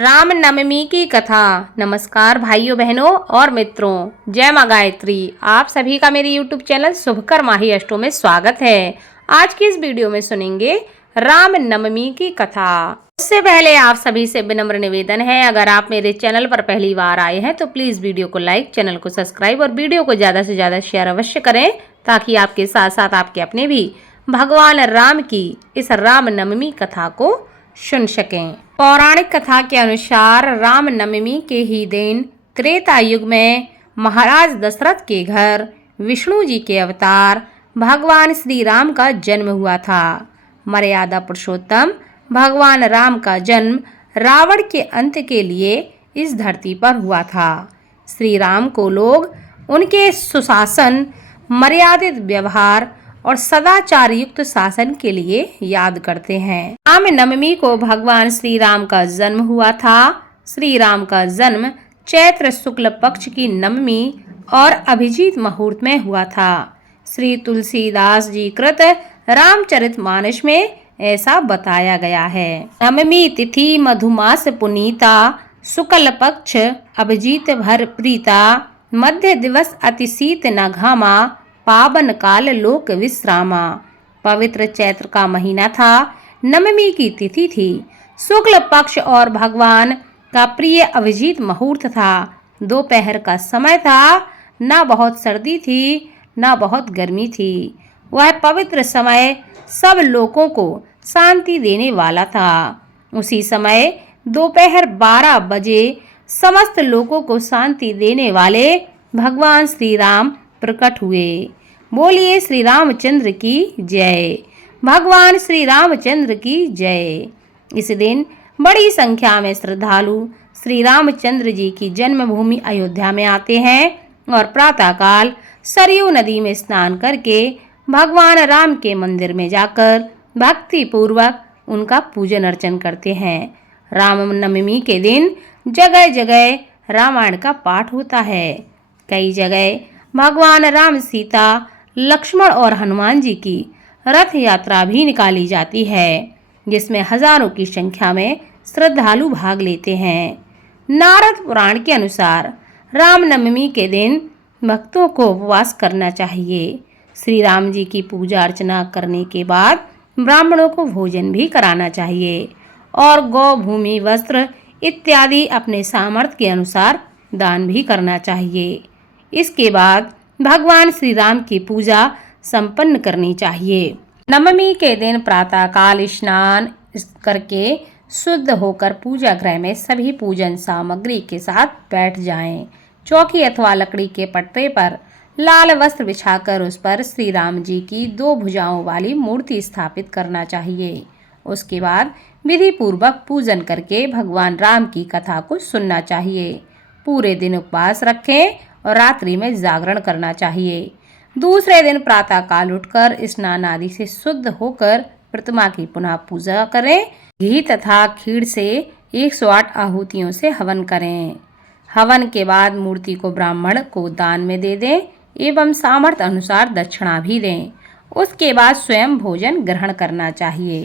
रामनवमी की कथा। नमस्कार भाइयों बहनों और मित्रों, जय माँ गायत्री। आप सभी का मेरे YouTube चैनल शुभकर माही अष्टों में स्वागत है। आज की इस वीडियो में सुनेंगे रामनवमी की कथा। उससे पहले आप सभी से विनम्र निवेदन है, अगर आप मेरे चैनल पर पहली बार आए हैं तो प्लीज वीडियो को लाइक, चैनल को सब्सक्राइब और वीडियो को ज्यादा से ज्यादा शेयर अवश्य करें, ताकि आपके साथ साथ आपके अपने भी भगवान राम की इस रामनवमी कथा को सुन सकें। पौराणिक कथा के अनुसार रामनवमी के ही दिन त्रेता युग में महाराज दशरथ के घर विष्णु जी के अवतार भगवान श्री राम का जन्म हुआ था। मर्यादा पुरुषोत्तम भगवान राम का जन्म रावण के अंत के लिए इस धरती पर हुआ था। श्री राम को लोग उनके सुशासन, मर्यादित व्यवहार और सदाचार युक्त शासन के लिए याद करते हैं। रामनवमी को भगवान श्री राम का जन्म हुआ था। श्री राम का जन्म चैत्र शुक्ल पक्ष की नवमी और अभिजीत मुहूर्त में हुआ था। श्री तुलसीदास जी कृत रामचरितमानस में ऐसा बताया गया है। नवमी तिथि मधुमास पुनीता, शुक्ल पक्ष अभिजीत भर प्रीता, मध्य दिवस अति शीत न घामा, पावन काल लोक विश्रामा। पवित्र चैत्र का महीना था, नवमी की तिथि थी, शुक्ल पक्ष और भगवान का प्रिय अभिजीत मुहूर्त था। दोपहर का समय था, न बहुत सर्दी थी न बहुत गर्मी थी। वह पवित्र समय सब लोगों को शांति देने वाला था। उसी समय दोपहर 12 बजे समस्त लोगों को शांति देने वाले भगवान श्री राम प्रकट हुए। बोलिए श्री रामचंद्र की जय। भगवान श्री रामचंद्र की जय। इस दिन बड़ी संख्या में श्रद्धालु श्री रामचंद्र जी की जन्मभूमि अयोध्या में आते हैं और प्रातःकाल सरयू नदी में स्नान करके भगवान राम के मंदिर में जाकर भक्ति पूर्वक उनका पूजन अर्चन करते हैं। रामनवमी के दिन जगह जगह रामायण का पाठ होता है। कई जगह भगवान राम, सीता, लक्ष्मण और हनुमान जी की रथ यात्रा भी निकाली जाती है, जिसमें हजारों की संख्या में श्रद्धालु भाग लेते हैं। नारद पुराण के अनुसार रामनवमी के दिन भक्तों को उपवास करना चाहिए। श्री राम जी की पूजा अर्चना करने के बाद ब्राह्मणों को भोजन भी कराना चाहिए और गौ, भूमि, वस्त्र इत्यादि अपने सामर्थ्य के अनुसार दान भी करना चाहिए। इसके बाद भगवान श्री राम की पूजा संपन्न करनी चाहिए। नवमी के दिन प्रातःकाल स्नान करके शुद्ध होकर पूजा गृह में सभी पूजन सामग्री के साथ बैठ जाएं। चौकी अथवा लकड़ी के पट्टे पर लाल वस्त्र बिछाकर उस पर श्री राम जी की 2 भुजाओं वाली मूर्ति स्थापित करना चाहिए। उसके बाद विधि पूर्वक पूजन करके भगवान राम की कथा को सुनना चाहिए। पूरे दिन उपवास रखें और रात्रि में जागरण करना चाहिए। दूसरे दिन प्रातःकाल उठकर स्नान आदि से शुद्ध होकर प्रतिमा की पुनः पूजा करें। घी तथा खीर से 108 आहुतियों से हवन करें। हवन के बाद मूर्ति को ब्राह्मण को दान में दे दें एवं सामर्थ्य अनुसार दक्षिणा भी दें। उसके बाद स्वयं भोजन ग्रहण करना चाहिए।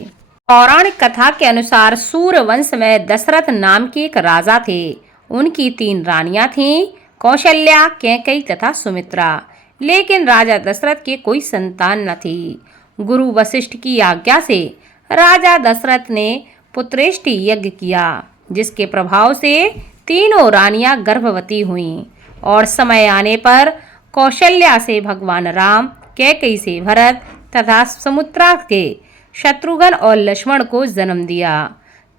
पौराणिक कथा के अनुसार सूर्यवंश में दशरथ नाम के एक राजा थे। उनकी 3 रानियां थीं, कौशल्या, कैकेयी तथा सुमित्रा। लेकिन राजा दशरथ के कोई संतान न थी। गुरु वशिष्ठ की आज्ञा से राजा दशरथ ने पुत्रेष्टि यज्ञ किया, जिसके प्रभाव से तीनों रानियां गर्भवती हुईं और समय आने पर कौशल्या से भगवान राम, कैकेयी से भरत तथा सुमित्रा के शत्रुघ्न और लक्ष्मण को जन्म दिया।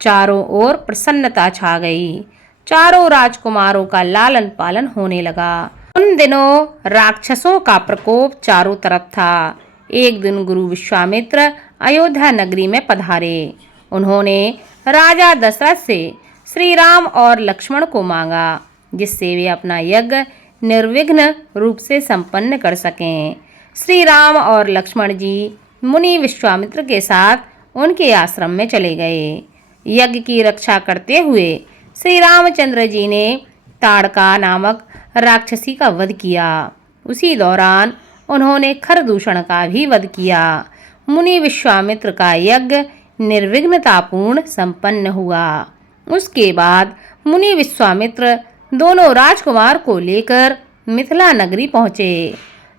चारों ओर प्रसन्नता छा गई। चारों राजकुमारों का लालन पालन होने लगा। उन दिनों राक्षसों का प्रकोप चारों तरफ था। एक दिन गुरु विश्वामित्र अयोध्या नगरी में पधारे। उन्होंने राजा दशरथ से श्री राम और लक्ष्मण को मांगा, जिससे वे अपना यज्ञ निर्विघ्न रूप से संपन्न कर सकें। श्री राम और लक्ष्मण जी मुनि विश्वामित्र के साथ उनके आश्रम में चले गए। यज्ञ की रक्षा करते हुए श्री रामचंद्र जी ने ताड़का नामक राक्षसी का वध किया। उसी दौरान उन्होंने खरदूषण का भी वध किया। मुनि विश्वामित्र का यज्ञ निर्विघ्नतापूर्ण संपन्न हुआ। उसके बाद मुनि विश्वामित्र दोनों राजकुमार को लेकर मिथिला नगरी पहुँचे,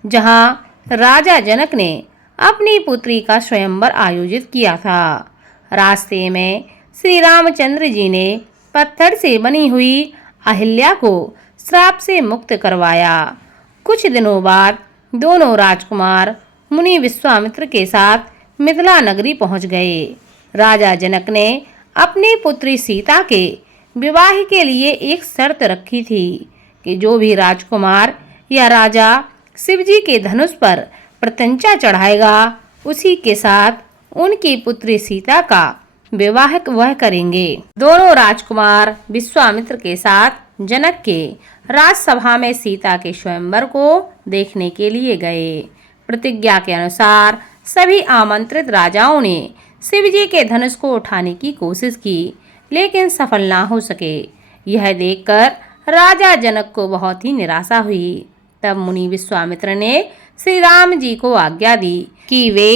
जहाँ राजा जनक ने अपनी पुत्री का स्वयंवर आयोजित किया था। रास्ते में श्री रामचंद्र जी ने पत्थर से बनी हुई अहिल्या को श्राप से मुक्त करवाया। कुछ दिनों बाद दोनों राजकुमार मुनि विश्वामित्र के साथ मिथिला नगरी पहुंच गए। राजा जनक ने अपनी पुत्री सीता के विवाह के लिए एक शर्त रखी थी कि जो भी राजकुमार या राजा शिवजी के धनुष पर प्रत्यंचा चढ़ाएगा, उसी के साथ उनकी पुत्री सीता का विवाह वह करेंगे। दोनों राजकुमार विश्वामित्र के साथ जनक के राजसभा में सीता के स्वयंवर को देखने के लिए गए। प्रतिज्ञा के अनुसार सभी आमंत्रित राजाओं ने शिवजी के धनुष को उठाने की कोशिश की, लेकिन सफल ना हो सके। यह देखकर राजा जनक को बहुत ही निराशा हुई। तब मुनि विश्वामित्र ने श्री राम जी को आज्ञा दी कि वे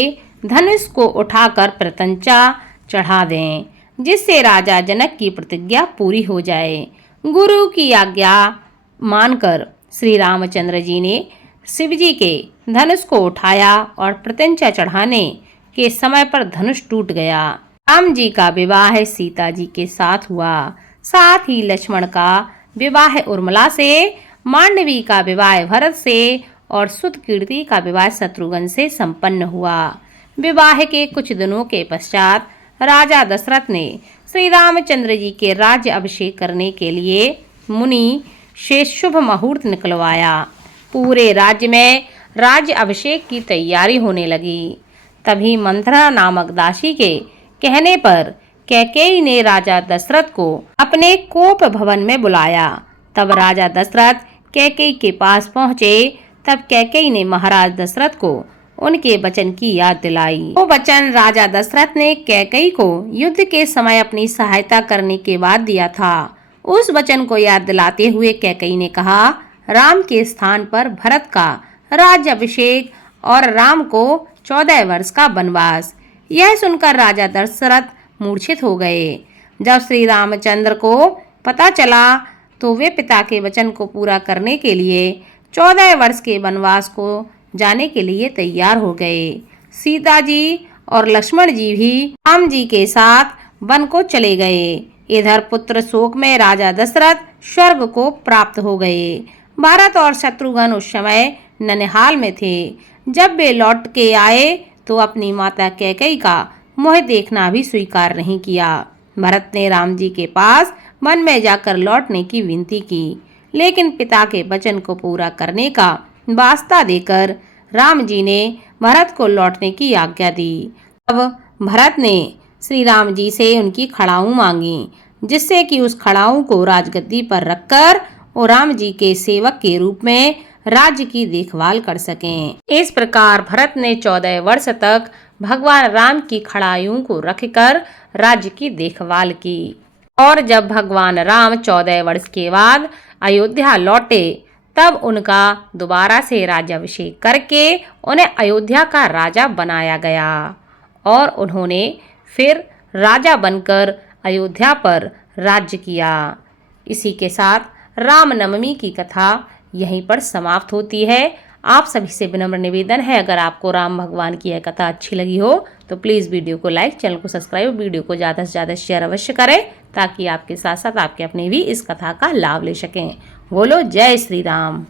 धनुष को उठाकर प्रत्यंचा चढ़ा दें, जिससे राजा जनक की प्रतिज्ञा पूरी हो जाए। गुरु की आज्ञा मानकर श्री रामचंद्र जी ने शिवजी के धनुष को उठाया और प्रत्यंचा चढ़ाने के समय पर धनुष टूट गया। राम जी का विवाह सीता जी के साथ हुआ। साथ ही लक्ष्मण का विवाह उर्मिला से, मांडवी का विवाह भरत से और सुतकीर्ति का विवाह शत्रुघ्न से संपन्न हुआ। विवाह के कुछ दिनों के पश्चात राजा दशरथ ने श्री रामचंद्र जी के राज्य अभिषेक करने के लिए मुनि से शुभ मुहूर्त निकलवाया। पूरे राज्य में राज्य अभिषेक की तैयारी होने लगी। तभी मंथरा नामक दासी के कहने पर कैकेयी ने राजा दशरथ को अपने कोप भवन में बुलाया। तब राजा दशरथ कैकेयी के पास पहुंचे। तब कैकेयी ने महाराज दशरथ को उनके वचन की याद दिलाई। वो वचन राजा दशरथ ने कैकेयी को युद्ध के समय अपनी सहायता करने के बाद दिया था। उस वचन को याद दिलाते हुए कैकेयी ने कहा, राम के स्थान पर भरत का राज्य अभिषेक और राम को 14 वर्ष का वनवास। यह सुनकर राजा दशरथ मूर्छित हो गए। जब श्री रामचंद्र को पता चला तो वे पिता के वचन को पूरा करने के लिए 14 वर्ष के वनवास को जाने के लिए तैयार हो गए। सीता जी और लक्ष्मण जी भी राम जी के साथ वन को चले गए। इधर पुत्र शोक में राजा दशरथ स्वर्ग को प्राप्त हो गए। भरत और शत्रुघ्न उस समय ननिहाल में थे। जब वे लौट के आए तो अपनी माता कैकेयी का मुँह देखना भी स्वीकार नहीं किया। भरत ने राम जी के पास वन में जाकर लौटने की विनती की, लेकिन पिता के वचन को पूरा करने का वास्ता देकर राम जी ने भरत को लौटने की आज्ञा दी। अब भरत ने श्री राम जी से उनकी खड़ाऊ मांगी, जिससे कि उस खड़ाऊ को राजगद्दी पर रखकर वो राम जी के सेवक के रूप में राज्य की देखभाल कर सकें। इस प्रकार भरत ने 14 वर्ष तक भगवान राम की खड़ायूं को रखकर राज्य की देखभाल की। और जब भगवान राम 14 वर्ष के बाद अयोध्या लौटे, तब उनका दोबारा से राज्याभिषेक करके उन्हें अयोध्या का राजा बनाया गया और उन्होंने फिर राजा बनकर अयोध्या पर राज्य किया। इसी के साथ रामनवमी की कथा यहीं पर समाप्त होती है। आप सभी से विनम्र निवेदन है, अगर आपको राम भगवान की यह कथा अच्छी लगी हो तो प्लीज़ वीडियो को लाइक, चैनल को सब्सक्राइब, वीडियो को ज़्यादा से ज़्यादा शेयर अवश्य करें, ताकि आपके साथ साथ आपके अपने भी इस कथा का लाभ ले सकें। बोलो जय श्री राम।